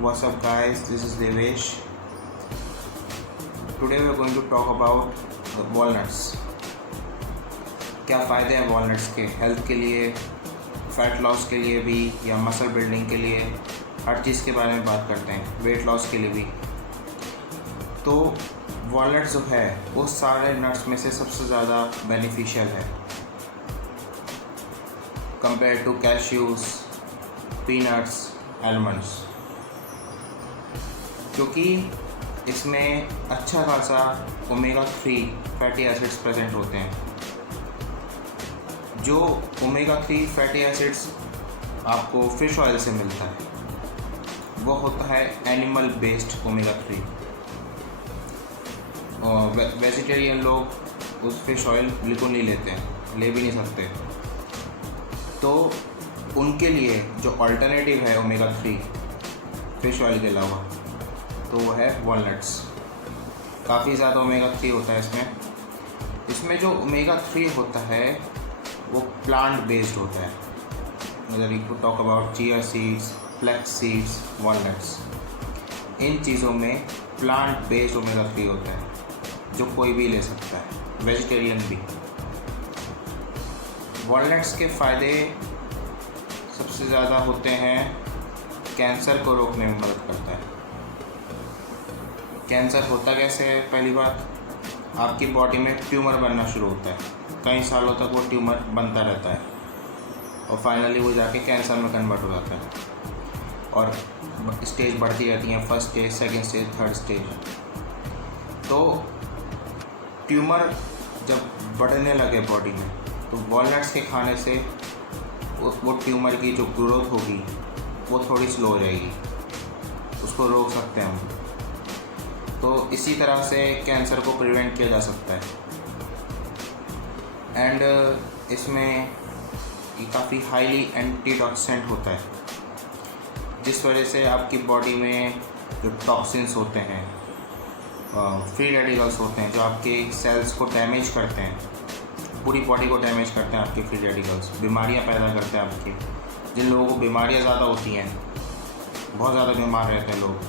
What's up guys, this is Devesh. Today we are going to talk about the walnuts. क्या फ़ायदे हैं walnuts के health के लिए, फ़ैट लॉस के लिए भी या मसल बिल्डिंग के लिए, हर चीज़ के बारे में बात करते हैं, वेट लॉस के लिए भी। तो वॉलनट्स जो है वो सारे नट्स में से सबसे ज़्यादा बेनिफिशियल है compare to cashews, peanuts, almonds, क्योंकि इसमें अच्छा खासा ओमेगा 3 फैटी एसिड्स प्रेजेंट होते हैं। जो ओमेगा 3 फैटी एसिड्स आपको फ़िश ऑयल से मिलता है वो होता है एनिमल बेस्ड ओमेगा 3। और वेजिटेरियन लोग उस फ़िश ऑयल बिल्कुल नहीं लेते हैं, ले भी नहीं सकते। तो उनके लिए जो अल्टरनेटिव है ओमेगा 3 फ़िश ऑयल के अलावा, तो वो है वॉलनट्स। काफ़ी ज़्यादा ओमेगा 3 होता है इसमें जो ओमेगा 3 होता है वो प्लांट बेस्ड होता है। मतलब you talk about chia seeds, flax seeds, walnuts, इन चीज़ों में प्लांट बेस्ड ओमेगा 3 होता है जो कोई भी ले सकता है, वेजिटेरियन भी। वॉलनट्स के फ़ायदे सबसे ज़्यादा होते हैं, कैंसर को रोकने में मदद करता है। कैंसर होता कैसे है? पहली बात, आपकी बॉडी में ट्यूमर बनना शुरू होता है, कई सालों तक वो ट्यूमर बनता रहता है और फाइनली वो जाके कैंसर में कन्वर्ट हो जाता है और स्टेज बढ़ती रहती हैं, first stage, second stage, third stage. तो ट्यूमर जब बढ़ने लगे बॉडी में तो वॉलनट्स के खाने से वो ट्यूमर की जो ग्रोथ होगी वो थोड़ी स्लो हो जाएगी, उसको रोक सकते हैं हम। तो इसी तरह से कैंसर को प्रिवेंट किया जा सकता है। एंड इसमें ये काफ़ी हाईली एंटीटॉक्सिडेंट होता है, जिस वजह से आपकी बॉडी में जो टॉक्सिन्स होते हैं, फ्री रेडिकल्स होते हैं, जो आपके सेल्स को डैमेज करते हैं, पूरी बॉडी को डैमेज करते हैं आपके फ्री रेडिकल्स, बीमारियां पैदा करते हैं आपके। जिन लोगों को बीमारियां ज़्यादा होती हैं, बहुत ज़्यादा बीमार रहते हैं लोग,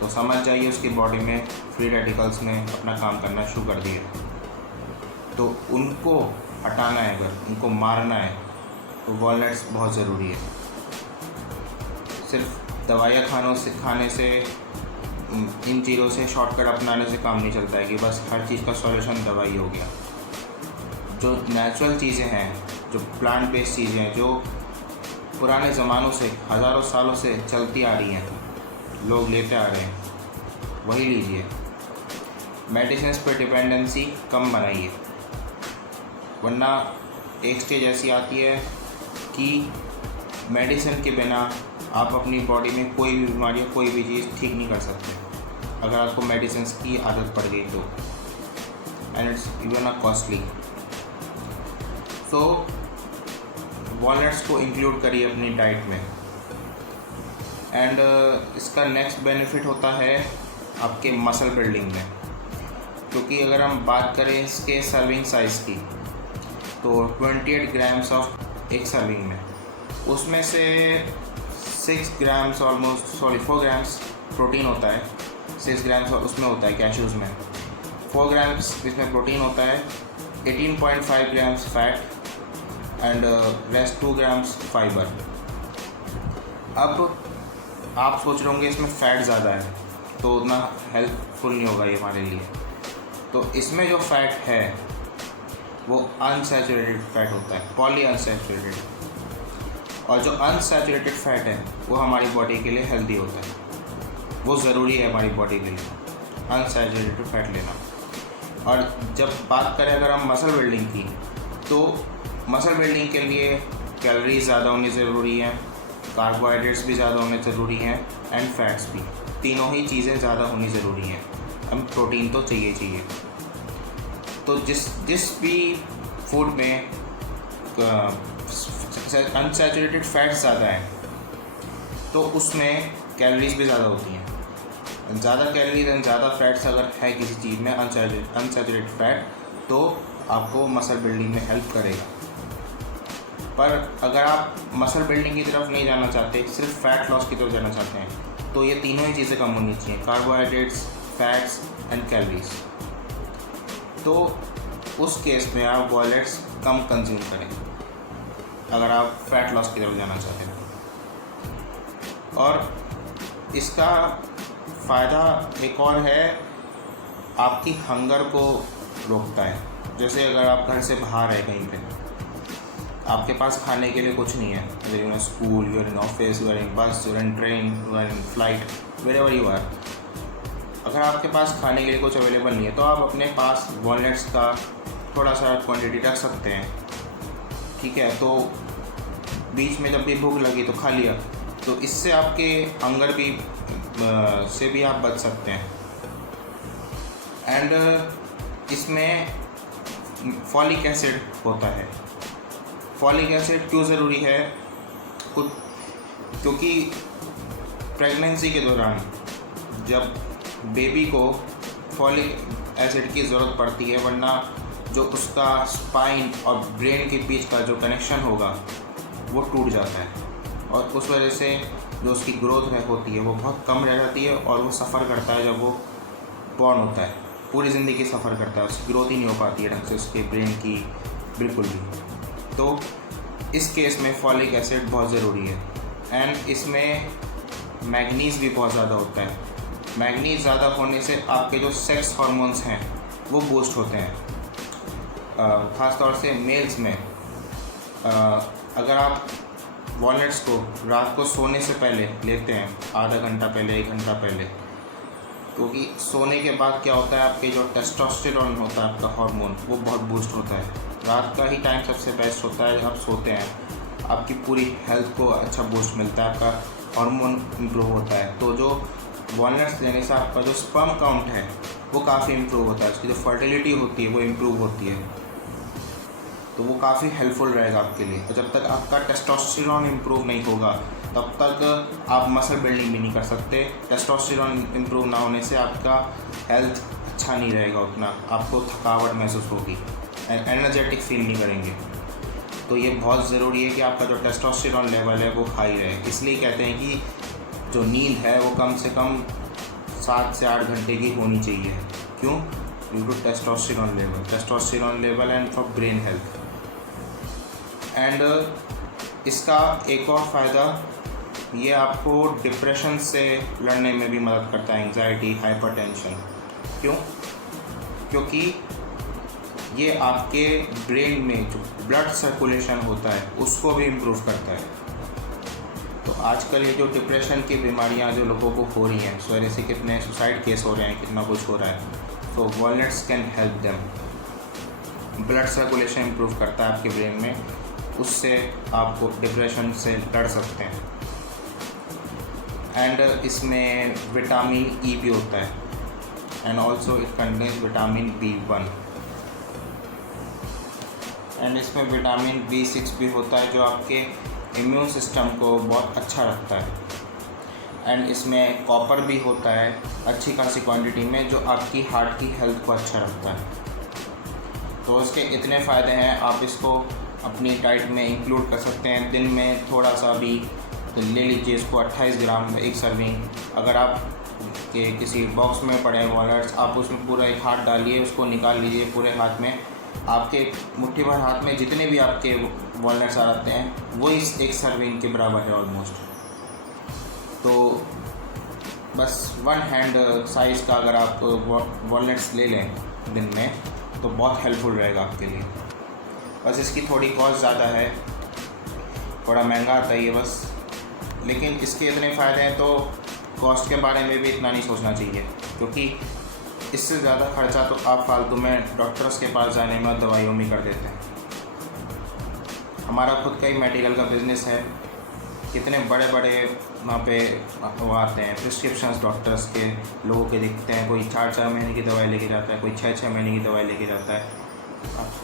तो समझ जाइए उसकी बॉडी में फ्री रेडिकल्स ने अपना काम करना शुरू कर दिया। तो उनको हटाना है, अगर उनको मारना है तो वॉलनट्स बहुत ज़रूरी है। सिर्फ दवाइयाँ खाने से, इन चीज़ों से शॉर्टकट अपनाने से काम नहीं चलता है कि बस हर चीज़ का सॉल्यूशन दवाई हो गया। जो नेचुरल चीज़ें हैं, जो प्लांट बेस्ड चीज़ें हैं, जो पुराने ज़मानों से, हज़ारों सालों से चलती आ रही हैं, लोग लेते आ रहे हैं, वही लीजिए। मेडिसिन पर डिपेंडेंसी कम बनाइए, वरना एक स्टेज ऐसी आती है कि मेडिसिन के बिना आप अपनी बॉडी में कोई भी बीमारी, कोई भी चीज़ ठीक नहीं कर सकते अगर आपको मेडिसिन की आदत पड़ गई तो, एंड इट्स इवन कॉस्टली। तो वॉलनट्स को इंक्लूड करिए अपनी डाइट में। एंड इसका नेक्स्ट बेनिफिट होता है आपके मसल बिल्डिंग में, क्योंकि अगर हम बात करें इसके सर्विंग साइज़ की, तो 28 ग्राम्स ऑफ एक सर्विंग में, उसमें से 4 ग्राम्स प्रोटीन होता है, 6 ग्राम्स उसमें होता है कैश्यूज़ में, 4 ग्राम्स इसमें प्रोटीन होता है, 18.5 grams fat and rest 2 grams fibre. अब आप सोच रहे होंगे इसमें फ़ैट ज़्यादा है तो उतना हेल्पफुल नहीं होगा ये हमारे लिए। तो इसमें जो फ़ैट है वो अनसैचुरेटेड फ़ैट होता है, पॉली अनसैचुरेटेड, और जो अनसैचुरेटेड फ़ैट है वो हमारी बॉडी के लिए हेल्दी होता है, वो ज़रूरी है हमारी बॉडी के लिए अनसैचुरेटेड फ़ैट लेना। और जब बात करें अगर हम मसल बिल्डिंग की, तो मसल बिल्डिंग के लिए कैलोरीज ज़्यादा होनी ज़रूरी है, कार्बोहाइड्रेट्स भी ज़्यादा होने ज़रूरी हैं, एंड फैट्स भी, तीनों ही चीज़ें ज़्यादा होनी ज़रूरी हैं। हम प्रोटीन तो चाहिए। तो जिस भी फूड में अनसैचुरेटेड फैट्स ज़्यादा हैं तो उसमें कैलोरीज भी ज़्यादा होती हैं। ज़्यादा कैलोरीज एंड ज़्यादा फैट्स अगर है किसी चीज़ में, अनसैचुरेटेड फैट, तो आपको मसल बिल्डिंग में हेल्प करेगा। पर अगर आप मसल बिल्डिंग की तरफ नहीं जाना चाहते, सिर्फ फैट लॉस की तरफ जाना चाहते हैं, तो ये तीनों ही चीज़ें कम होनी चाहिए, कार्बोहाइड्रेट्स, फैट्स एंड कैलोरीज। तो उस केस में आप वॉलेट्स कम कंज्यूम करें अगर आप फैट लॉस की तरफ जाना चाहते हैं। और इसका फ़ायदा एक और है, आपकी हंगर को रोकता है। जैसे अगर आप घर से बाहर है कहीं पे, आपके पास खाने के लिए कुछ नहीं है, you in school, you in office, you in bus, you in train, you in flight, wherever you are, अगर आपके पास खाने के लिए कुछ अवेलेबल नहीं है तो आप अपने पास वॉलनट्स का थोड़ा सा क्वांटिटी रख सकते हैं, ठीक है। तो बीच में जब भी भूख लगी तो खा लिया, तो इससे आपके हंगर भी से भी आप बच सकते हैं। एंड इसमें फॉलिक एसिड होता है। फॉलिक एसिड क्यों ज़रूरी है? कुछ क्योंकि प्रेगनेंसी के दौरान जब बेबी को फॉलिक एसिड की ज़रूरत पड़ती है, वरना जो उसका स्पाइन और ब्रेन के बीच का जो कनेक्शन होगा वो टूट जाता है, और उस वजह से जो उसकी ग्रोथ होती है वो बहुत कम रह जाती है, और वो सफ़र करता है जब वो बॉर्न होता है, पूरी ज़िंदगी सफ़र करता है, उसकी ग्रोथ ही नहीं हो पाती है ढंग से उसके ब्रेन की बिल्कुल भी। तो इस केस में फॉलिक एसिड बहुत ज़रूरी है। एंड इसमें मैग्नीज़ भी बहुत ज़्यादा होता है। मैग्नीज़ ज़्यादा होने से आपके जो सेक्स हार्मोन्स हैं वो बूस्ट होते हैं, ख़ास तौर से मेल्स में। अगर आप वॉलनट्स को रात को सोने से पहले लेते हैं, आधा घंटा पहले, 1 घंटा पहले, क्योंकि सोने के बाद क्या होता है, आपके जो टेस्टोस्टेरोन होता है आपका हार्मोन, वो बहुत बूस्ट होता है। रात का ही टाइम सबसे बेस्ट होता है, जब आप सोते हैं आपकी पूरी हेल्थ को अच्छा बूस्ट मिलता है, आपका हार्मोन इम्प्रूव होता है। तो जो वॉलनट्स लेने से आपका जो स्पर्म काउंट है वो काफ़ी इम्प्रूव होता है, उसकी जो फर्टिलिटी होती है वो इम्प्रूव होती है, तो वो काफ़ी हेल्पफुल रहेगा आपके लिए। तो जब तक आपका टेस्टोस्टेरोन इम्प्रूव नहीं होगा तब तक आप मसल बिल्डिंग भी नहीं कर सकते। टेस्टोस्टेरोन इम्प्रूव ना होने से आपका हेल्थ अच्छा नहीं रहेगा, उतना आपको थकावट महसूस होगी, एनर्जेटिक फील नहीं करेंगे। तो ये बहुत ज़रूरी है कि आपका जो टेस्टोस्टेरोन लेवल है वो हाई रहे। इसलिए कहते हैं कि जो नींद है वो कम से कम 7 से 8 घंटे की होनी चाहिए। क्यों? Due to testosterone level and for brain health. And इसका एक और फ़ायदा, ये आपको डिप्रेशन से लड़ने में भी मदद करता है, एंग्जाइटी, हाइपरटेंशन। क्यों? क्योंकि ये आपके ब्रेन में जो ब्लड सर्कुलेशन होता है उसको भी इम्प्रूव करता है। तो आजकल ये जो डिप्रेशन की बीमारियां जो लोगों को हो रही हैं, उस वजह से कितने सुसाइड केस हो रहे हैं, कितना कुछ हो रहा है, तो walnuts can help them. Blood circulation improve करता है आपके ब्रेन में, उससे आपको डिप्रेशन से लड़ सकते हैं। एंड इसमें विटामिन ई भी होता है, and also it contains vitamin B1। And इसमें विटामिन B6 भी होता है जो आपके इम्यून सिस्टम को बहुत अच्छा रखता है। एंड इसमें कॉपर भी होता है अच्छी खासी क्वांटिटी में, जो आपकी हार्ट की हेल्थ को अच्छा रखता है। तो इसके इतने फ़ायदे हैं, आप इसको अपनी डाइट में इंक्लूड कर सकते हैं। दिन में थोड़ा सा भी तो ले लीजिए इसको, 28 ग्राम एक सर्विंग। अगर आप के किसी बॉक्स में पड़े वॉलनट्स, आप उसमें पूरा एक हाथ डालिए, उसको निकाल लीजिए पूरे हाथ में, आपके मुट्ठी भर हाथ में जितने भी आपके वॉलनट्स आते हैं वो इस एक सर्विंग के बराबर है ऑलमोस्ट। तो बस 1 हैंड साइज़ का अगर आप वॉलनट्स ले लें दिन में तो बहुत हेल्पफुल रहेगा आपके लिए। बस इसकी थोड़ी कॉस्ट ज़्यादा है, थोड़ा महंगा आता है ये बस, लेकिन इसके इतने फ़ायदे हैं तो कॉस्ट के बारे में भी इतना नहीं सोचना चाहिए, क्योंकि इससे ज़्यादा खर्चा तो आप फालतू में डॉक्टर्स के पास जाने में और दवाइयों में कर देते हैं। हमारा खुद का ही मेडिकल का बिज़नेस है, कितने बड़े बड़े वहाँ पे वो आते हैं प्रिस्क्रिप्शंस डॉक्टर्स के, लोगों के दिखते हैं, कोई 4-4 महीने की दवाई लेके जाता है, कोई 6-6 महीने की दवाई लेके जाता है।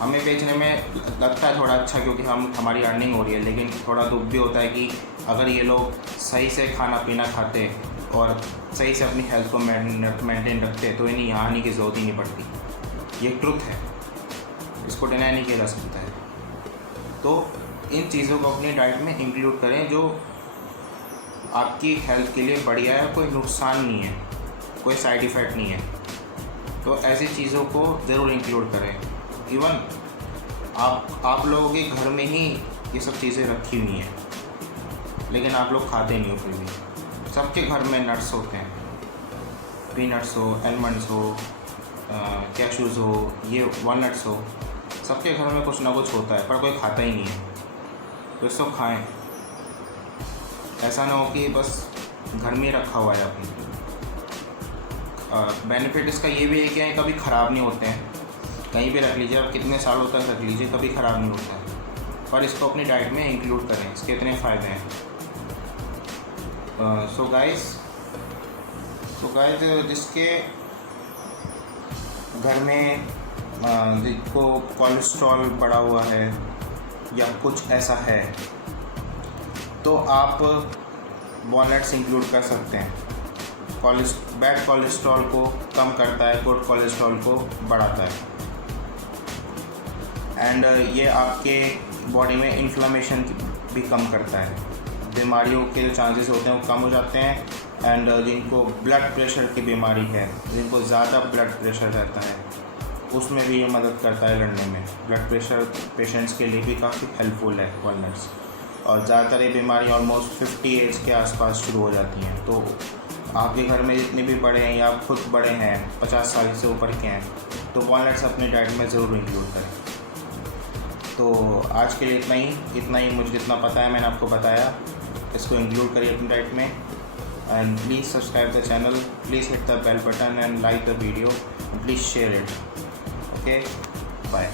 हमें बेचने में लगता है थोड़ा अच्छा क्योंकि हमारी अर्निंग हो रही है, लेकिन थोड़ा दुख भी होता है कि अगर ये लोग सही से खाना पीना खाते और सही से अपनी हेल्थ को मेंटेन रखते तो इन्हें यहाँ आने की ज़रूरत ही नहीं पड़ती। ये ट्रुथ है, इसको डिनाई नहीं किया जा सकता है। तो इन चीज़ों को अपनी डाइट में इंक्लूड करें जो आपकी हेल्थ के लिए बढ़िया है, कोई नुकसान नहीं है, कोई साइड इफ़ेक्ट नहीं है। तो ऐसी चीज़ों को ज़रूर इंक्लूड करें। इवन आप लोगों के घर में ही ये सब चीज़ें रखी हुई हैं, लेकिन आप लोग खाते नहीं हो फिर भी। सबके घर में नट्स होते हैं, पीनट्स हो, एलमंड्स हो, कैशूज़ हो, ये वॉलनट्स हो, सबके घर में कुछ ना कुछ होता है, पर कोई खाता ही नहीं है। तो इसको खाएं, ऐसा ना हो कि बस घर में रखा हुआ है अपने। बेनिफिट इसका ये भी है कि कभी ख़राब नहीं होते हैं, कहीं भी रख लीजिए आप, कितने सालों तक रख लीजिए, कभी ख़राब नहीं होता है। पर इसको अपनी डाइट में इंक्लूड करें, इसके इतने फ़ायदे हैं। सो गाइस जिसके घर में जिसको कोलेस्ट्रॉल बढ़ा हुआ है या कुछ ऐसा है, तो आप वॉलनट्स इंक्लूड कर सकते हैं। बैड कोलेस्ट्रॉल को कम करता है, गुड कोलेस्ट्रॉल को बढ़ाता है। एंड ये आपके बॉडी में इन्फ्लेमेशन भी कम करता है, बीमारियों के चांसेस होते हैं वो कम हो जाते हैं। एंड जिनको ब्लड प्रेशर की बीमारी है, जिनको ज़्यादा ब्लड प्रेशर रहता है, उसमें भी ये मदद करता है लड़ने में। ब्लड प्रेशर पेशेंट्स के लिए भी काफ़ी हेल्पफुल है वॉलनट्स। और ज़्यादातर ये बीमारी ऑलमोस्ट 50 एज के आसपास शुरू हो जाती हैं। तो आपके घर में जितने भी बड़े हैं या आप खुद बड़े हैं, 50 साल से ऊपर के हैं, तो वॉलनट्स अपनी डाइट में ज़रूर इंक्लूड करें। तो आज के लिए इतना ही मुझे जितना पता है मैंने आपको बताया। इसको इंक्लूड करिए अपनी डाइट में। And please subscribe the channel, please hit the bell button and like the video, please share it. Okay, bye.